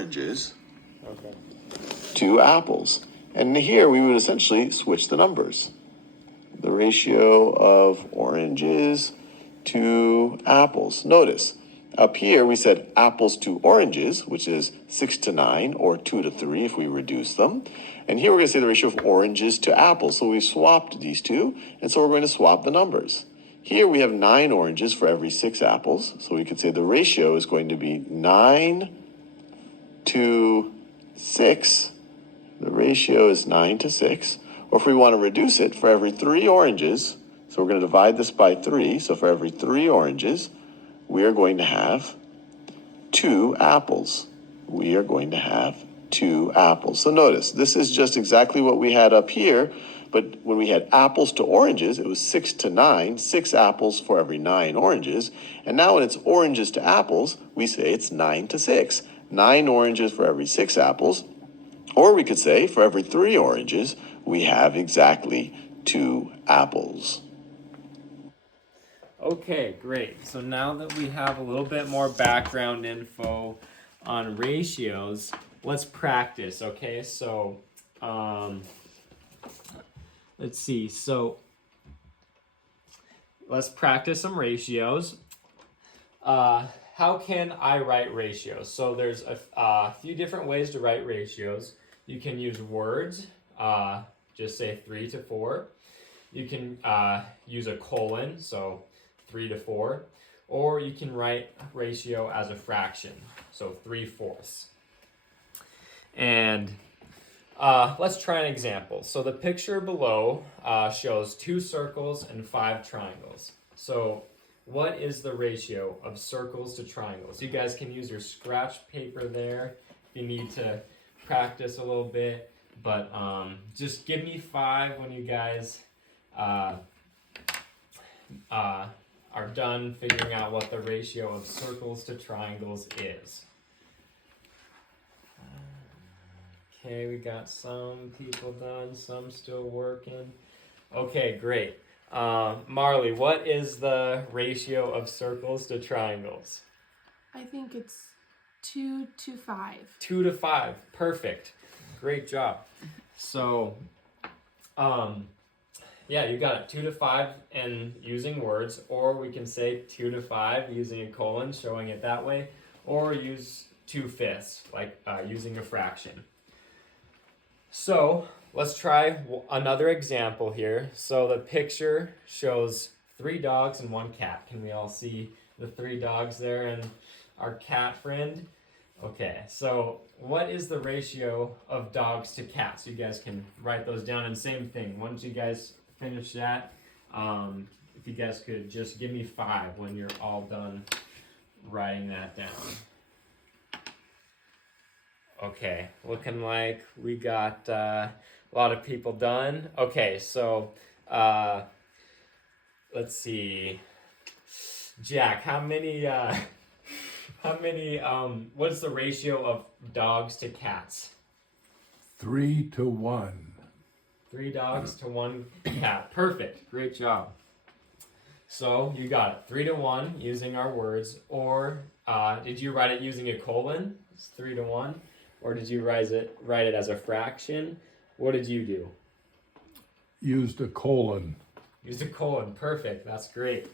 oranges to apples. And here we would essentially switch the numbers. The ratio of oranges to apples. Notice, up here we said apples to oranges, which is 6 to 9, or 2 to 3 if we reduce them. And here we're going to say the ratio of oranges to apples. So we've swapped these two, and so we're going to swap the numbers. Here we have 9 oranges for every 6 apples. So we could say the ratio is going to be 9 to 6. The ratio is 9 to 6. Or if we want to reduce it, for every 3 oranges, so we're going to divide this by 3. So for every 3 oranges, we are going to have 2 apples. We are going to have 2 apples. So notice, this is just exactly what we had up here, but when we had apples to oranges, it was 6 to 9, 6 apples for every 9 oranges. And now when it's oranges to apples, we say it's 9 to 6. 9 oranges for every 6 apples. Or we could say for every 3 oranges, we have exactly 2 apples. Okay, great. So now that we have a little bit more background info on ratios, let's practice, okay? So, let's see. So, let's practice some ratios. How can I write ratios? So there's a few different ways to write ratios. You can use words, just say 3 to 4. You can use a colon, so 3 to 4, or you can write ratio as a fraction, so 3/4. And let's try an example. So the picture below shows 2 circles and 5 triangles. So what is the ratio of circles to triangles? You guys can use your scratch paper there if you need to practice a little bit, but just give me 5 when you guys are done figuring out what the ratio of circles to triangles is. Okay, we got some people done, some still working. Okay, great. Marley, what is the ratio of circles to triangles? I think it's 2 to 5. 2 to 5, perfect. Great job. So, yeah, you got it. 2 to 5 and using words, or we can say 2 to 5 using a colon, showing it that way, or use 2/5, like using a fraction. So let's try another example here. So the picture shows 3 dogs and 1 cat. Can we all see the 3 dogs there and our cat friend? Okay, so what is the ratio of dogs to cats? You guys can write those down, and same thing. Once you guys finish that, if you guys could just give me 5 when you're all done writing that down. Okay, looking like we got a lot of people done. Okay, so let's see. Jack, what is the ratio of dogs to cats? 3 to 1. 3 dogs to 1 cat. Perfect. Great job. So you got it. 3 to 1 using our words. Or did you write it using a colon? It's 3 to 1. Or did you write it as a fraction? What did you do? Used a colon. Used a colon. Perfect. That's great.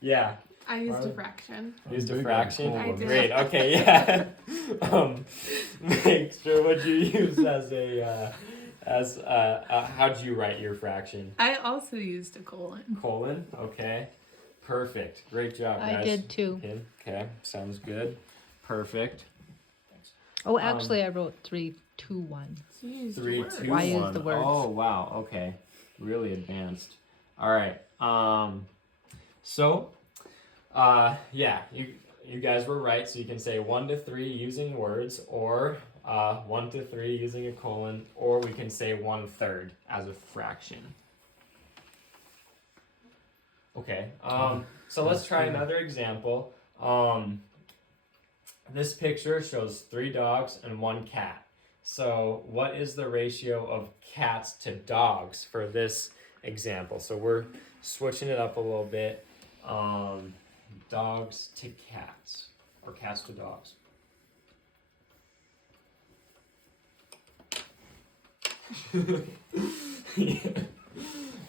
Yeah. I used a fraction. Used a fraction? I did. Great. Okay, yeah. Make sure what you use how'd you write your fraction? I also used a colon. Colon? Okay. Perfect. Great job, guys. I did too. Okay, sounds good. Perfect. Oh, actually, I wrote 3, 2, 1. So you used 3, words. 2, Why use 1. the words? Oh, wow. Okay. Really advanced. All right. So, yeah, you guys were right. So you can say 1 to 3 using words, or 1 to 3 using a colon, or we can say 1/3 as a fraction. Okay. So let's try another example. This picture shows 3 dogs and 1 cat. So what is the ratio of cats to dogs for this example? So we're switching it up a little bit. Dogs to cats, or cats to dogs.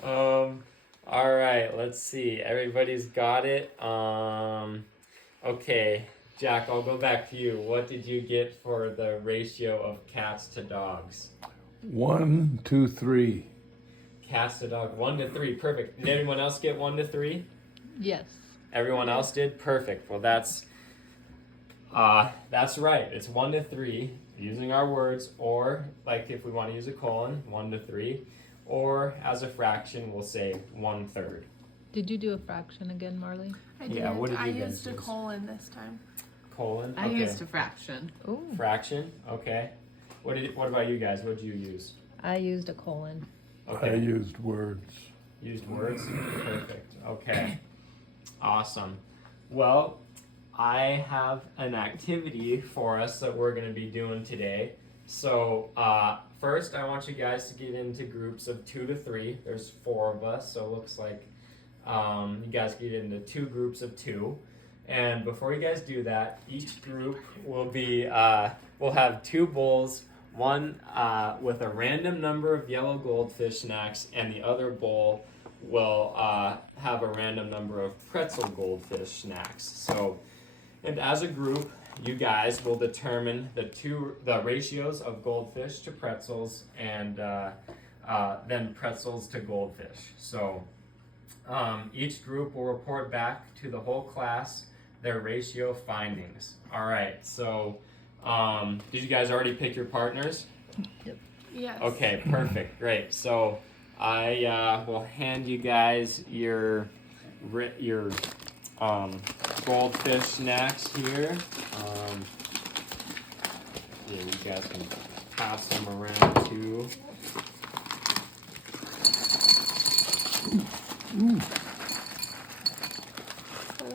All right, let's see. Everybody's got it. Okay, Jack, I'll go back to you. What did you get for the ratio of cats to dogs? 1 to 3. Cats to dog, 1 to 3. Perfect. Did anyone else get 1 to 3? Yes. Everyone else did? Perfect. Well, that's right. It's 1 to 3 using our words, or like if we want to use a colon, 1 to 3, or as a fraction, we'll say 1/3. Did you do a fraction again, Marley? I Yeah, didn't. what did I you guys used a use? colon this time. Colon. I Okay. used a fraction. Oh. Fraction. Okay. What about you guys? What did you use? I used a colon. I Okay. used words. Used words. Perfect. Okay. Awesome. Well, I have an activity for us that we're going to be doing today. So, first, I want you guys to get into groups of 2 to 3. There's 4 of us, so it looks like you guys get into 2 groups of 2. And before you guys do that, each group will be will have 2 bowls. One with a random number of yellow goldfish snacks, and the other bowl will have a random number of pretzel goldfish snacks. So, and as a group, you guys will determine the ratios of goldfish to pretzels, and then pretzels to goldfish. So, each group will report back to the whole class their ratio findings. All right. So. Did you guys already pick your partners? Yes. Okay, perfect, great. So I will hand you guys your goldfish snacks here. Yeah, you guys can pass them around too.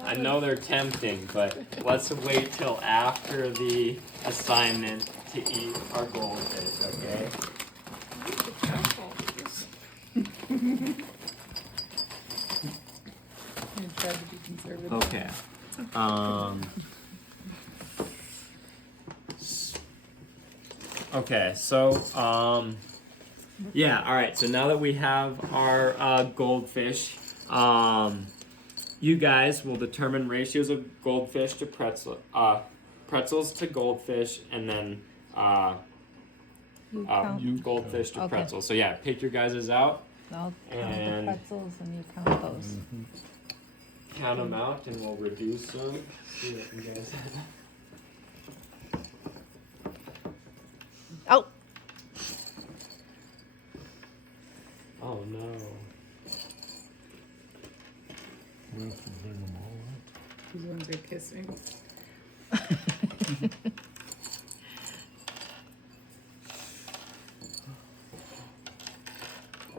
I know they're tempting, but let's wait till after the assignment to eat our goldfish, okay? I tried to be conservative. Okay. Okay, so, yeah, alright, so now that we have our goldfish, you guys will determine ratios of goldfish to pretzels to goldfish, and then You count. goldfish to Okay. pretzels. So yeah, pick your guys' out, I'll count And- the pretzels and you count those. count them out, and we'll reduce them. See what you guys have. Oh, Oh no. We have to bring them all up. These ones are kissing.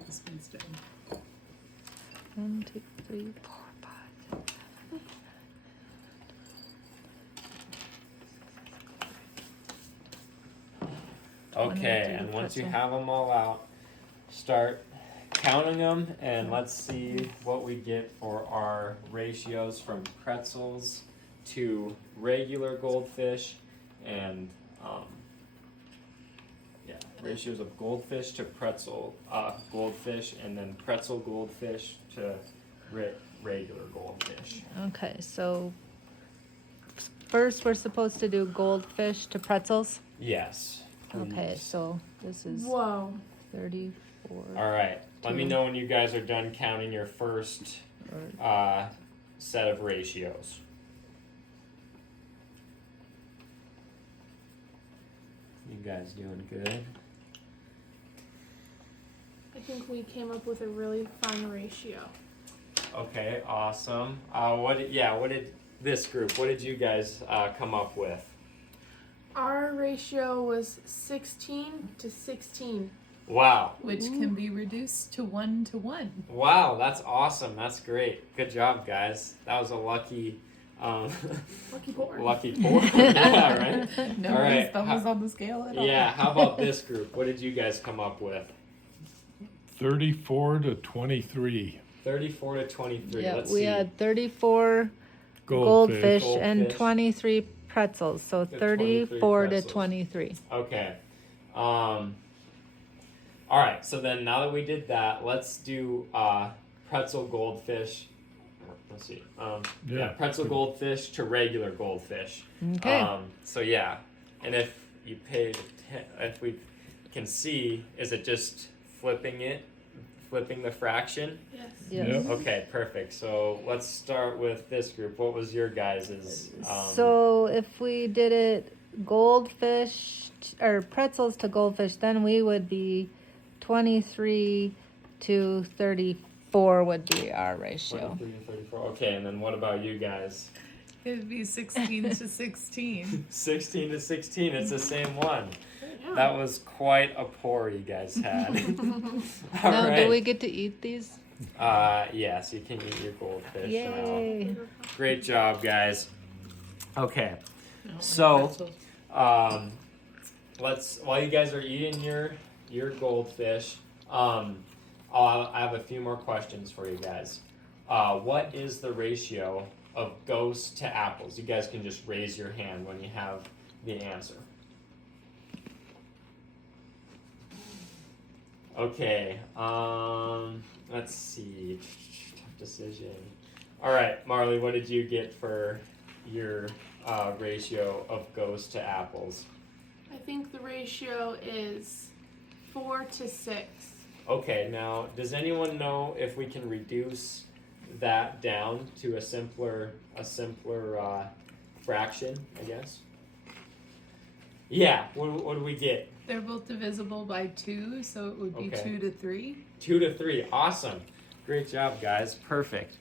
This one's done. 1, 2, 3, 4, 5, 6, 7. Okay, 22 and once you pretzel. have them all out, start counting them, and let's see what we get for our ratios from pretzels to regular goldfish, and yeah, ratios of goldfish to pretzel goldfish, and then pretzel goldfish to regular goldfish. Okay, so first we're supposed to do goldfish to pretzels. Yes. Okay, please. so this is Whoa. 34. All right. Let me 2. know when you guys are done counting your first Or set of ratios. You guys doing good? I think we came up with a really fun ratio. Okay, awesome. What did this group? What did you guys come up with? Our ratio was 16 to 16. Wow. Which can be reduced to 1 to 1. Wow, that's awesome. That's great. Good job, guys. That was a lucky Lucky pour. lucky pour. Yeah, right? No All right, thumb was on the scale at all. Yeah, how about this group? What did you guys come up with? 34 to 23. 34 to 23. yeah, Let's we see. had 34 goldfish and Goldfish. 23 pretzels. So The 34 to pretzels. 23. Okay. All right, so then now that we did that, let's do pretzel goldfish. Let's see. Yeah, pretzel goldfish to regular goldfish. Okay. So yeah, and if you if we can see, is it just flipping the fraction? Yes. Yes. Yep. Okay, perfect. So let's start with this group. What was your guys's? So if we did it goldfish or pretzels to goldfish, then we would be 23 to 34 would be our ratio. 23 and 34. Okay, and then what about you guys? It'd be 16 to 16. 16 to 16. It's the same one. Yeah. That was quite a pour you guys had. All Now, right. do we get to eat these? Yes, you can eat your goldfish now. Yay. Great job, guys. Okay, No, and So- pretzels. let's while you guys are eating your goldfish, I have a few more questions for you guys. What is the ratio of ghosts to apples? You guys can just raise your hand when you have the answer. Okay, let's see. Tough decision. All right, Marley, what did you get for your ratio of ghosts to apples? I think the ratio is 4 to 6. Okay, now, does anyone know if we can reduce that down to a simpler fraction, I guess? Yeah, what do we get? They're both divisible by 2, so it would be Okay. 2 to 3. 2 to 3. Awesome. Great job, guys. Perfect.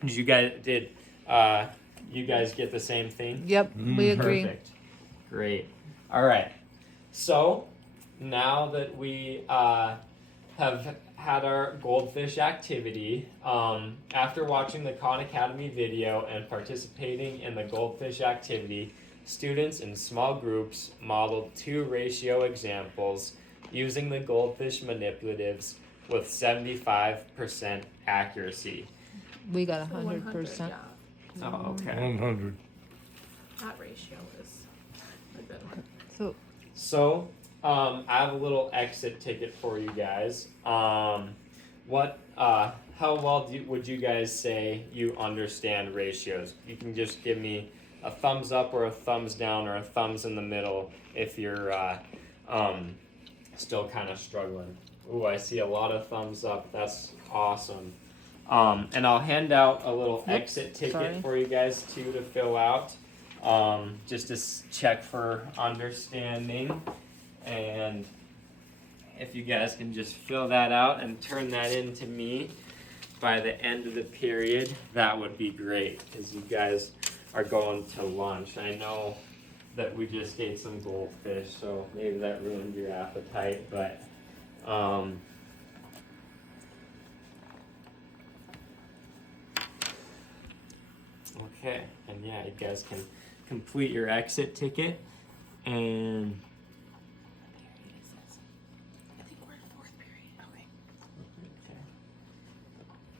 Did you guys get the same thing? Yep, we agree. Perfect. Great. All right. So now that we have had our goldfish activity, after watching the Khan Academy video and participating in the goldfish activity, students in small groups modeled 2 ratio examples using the goldfish manipulatives with 75% accuracy. We got So 100%. Yeah, Oh, okay. 100. that ratio is a good one. So So, I have a little exit ticket for you guys. How well would you guys say you understand ratios? You can just give me a thumbs up or a thumbs down or a thumbs in the middle if you're still kind of struggling. Ooh, I see a lot of thumbs up. That's awesome. And I'll hand out a little exit ticket sorry. for you guys too to fill out. Just to check for understanding, and if you guys can just fill that out and turn that in to me by the end of the period, that would be great, because you guys are going to lunch. I know that we just ate some goldfish, so maybe that ruined your appetite, but okay, and yeah, you guys can complete your exit ticket, and